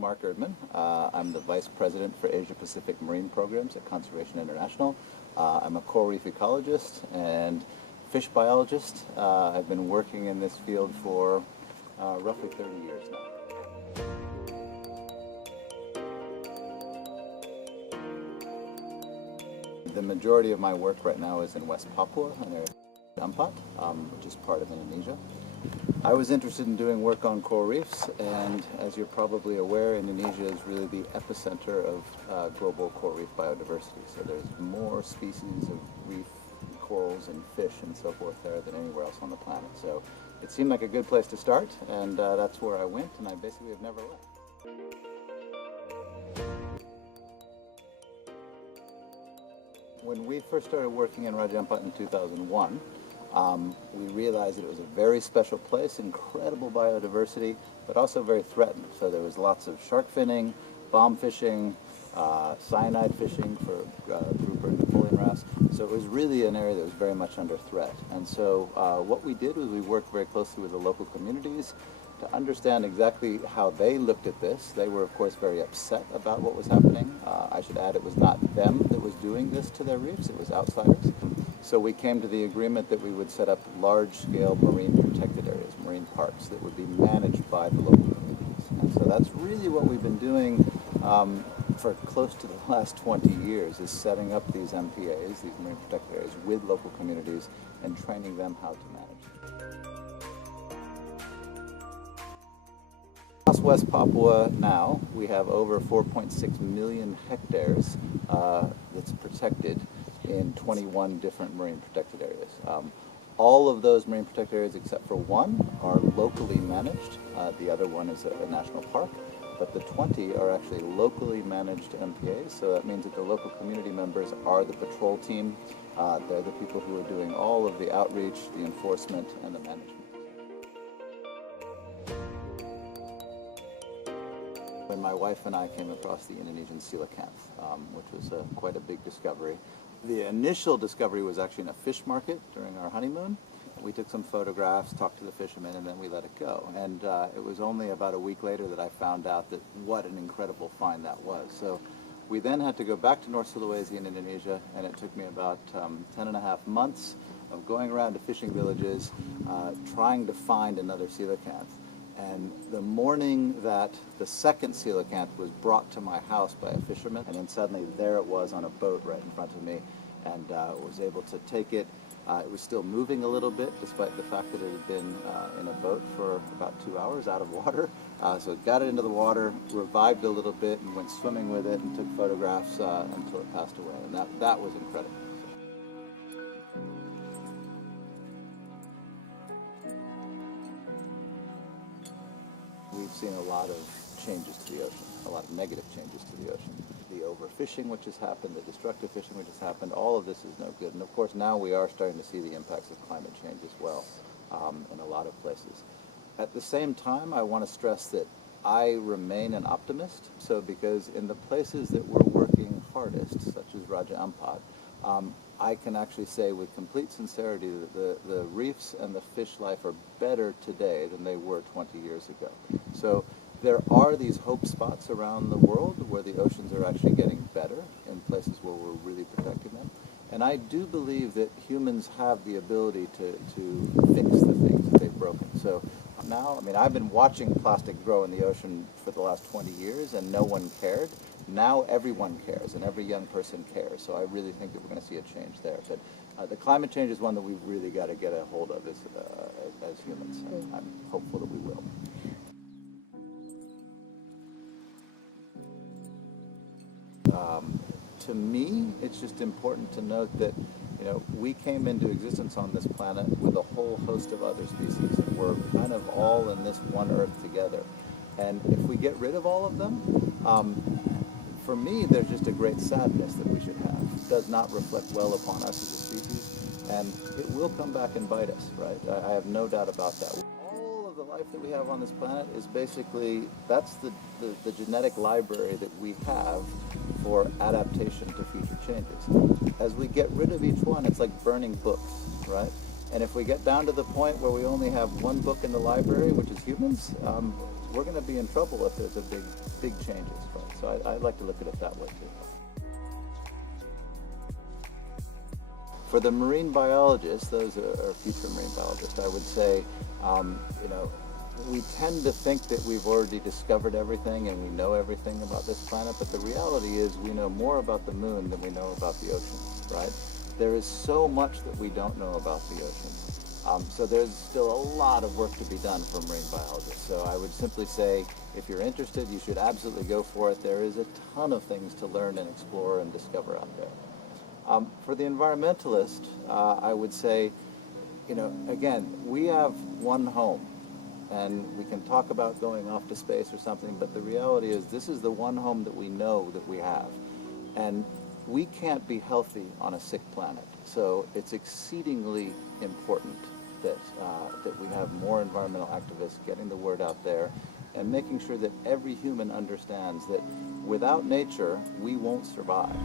Mark Erdmann. I'm the Vice President for Asia Pacific Marine Programs at Conservation International. I'm a coral reef ecologist and fish biologist. I've been working in this field for roughly 30 years now. The majority of my work right now is in West Papua, in Raja Ampat, which is part of Indonesia. I was interested in doing work on coral reefs, and as you're probably aware, Indonesia is really the epicenter of global coral reef biodiversity. So there's more species of reef corals and fish and so forth there than anywhere else on the planet. So it seemed like a good place to start, and that's where I went, and I basically have never left. When we first started working in Raja Ampat in 2001, we realized that it was a very special place, incredible biodiversity, but also very threatened. So there was lots of shark finning, bomb fishing, cyanide fishing for grouper and Napoleon wrasse. So it was really an area that was very much under threat. And so what we did was we worked very closely with the local communities to understand exactly how they looked at this. They were, of course, very upset about what was happening. I should add, it was not them that was doing this to their reefs, it was outsiders. So we came to the agreement that we would set up large-scale marine protected areas, marine parks, that would be managed by the local communities. And so that's really what we've been doing for close to the last 20 years, is setting up these MPAs, these marine protected areas, with local communities and training them how to manage. Across West Papua now, we have over 4.6 million hectares that's protected in 21 different marine protected areas. All of those marine protected areas except for one are locally managed. The other one is a national park, but the 20 are actually locally managed MPAs, so that means that the local community members are the patrol team. They're the people who are doing all of the outreach, the enforcement, and the management. When my wife and I came across the Indonesian coelacanth, which was quite a big discovery. The initial discovery was actually in a fish market during our honeymoon. We took some photographs, talked to the fishermen, and then we let it go. And it was only about a week later that I found out that what an incredible find that was. So we then had to go back to North Sulawesi in Indonesia, and it took me about 10 and a half months of going around to fishing villages, trying to find another coelacanth. And the morning that the second coelacanth was brought to my house by a fisherman, and then suddenly there it was on a boat right in front of me, and was able to take it. It was still moving a little bit, despite the fact that it had been in a boat for about 2 hours out of water. So it got it into the water, revived a little bit, and went swimming with it, and took photographs until it passed away. And that was incredible. We've seen a lot of changes to the ocean, a lot of negative changes to the ocean. The overfishing which has happened, the destructive fishing which has happened, all of this is no good. And of course now we are starting to see the impacts of climate change as well in a lot of places. At the same time, I want to stress that I remain an optimist. So because in the places that we're working hardest, such as Raja Ampat, I can actually say with complete sincerity that the reefs and the fish life are better today than they were 20 years ago. So there are these hope spots around the world where the oceans are actually getting better in places where we're really protecting them. And I do believe that humans have the ability to fix the things that they've broken. So now, I mean, I've been watching plastic grow in the ocean for the last 20 years and no one cared. Now everyone cares and every young person cares. So I really think that we're going to see a change there. But the climate change is one that we've really got to get a hold of as humans. And I'm hopeful that we will. To me, it's just important to note that, you know, we came into existence on this planet with a whole host of other species, and we're kind of all in this one Earth together. And if we get rid of all of them, for me, there's just a great sadness that we should have. It does not reflect well upon us as a species, and it will come back and bite us, right? I have no doubt about that. All of the life that we have on this planet is basically, that's the genetic library that we have for adaptation to future changes. As we get rid of each one, it's like burning books, right? And if we get down to the point where we only have one book in the library, which is humans, we're going to be in trouble if there's a big changes. Right? So I like to look at it that way too. For the marine biologists, those are future marine biologists, I would say, we tend to think that we've already discovered everything and we know everything about this planet, but the reality is we know more about the moon than we know about the oceans, right? There is so much that we don't know about the oceans. So there's still a lot of work to be done for marine biologists. So I would simply say, if you're interested, you should absolutely go for it. There is a ton of things to learn and explore and discover out there. For the environmentalist, I would say, again, we have one home. And we can talk about going off to space or something, but the reality is this is the one home that we know that we have. And we can't be healthy on a sick planet. So it's exceedingly important that we have more environmental activists getting the word out there and making sure that every human understands that without nature, we won't survive.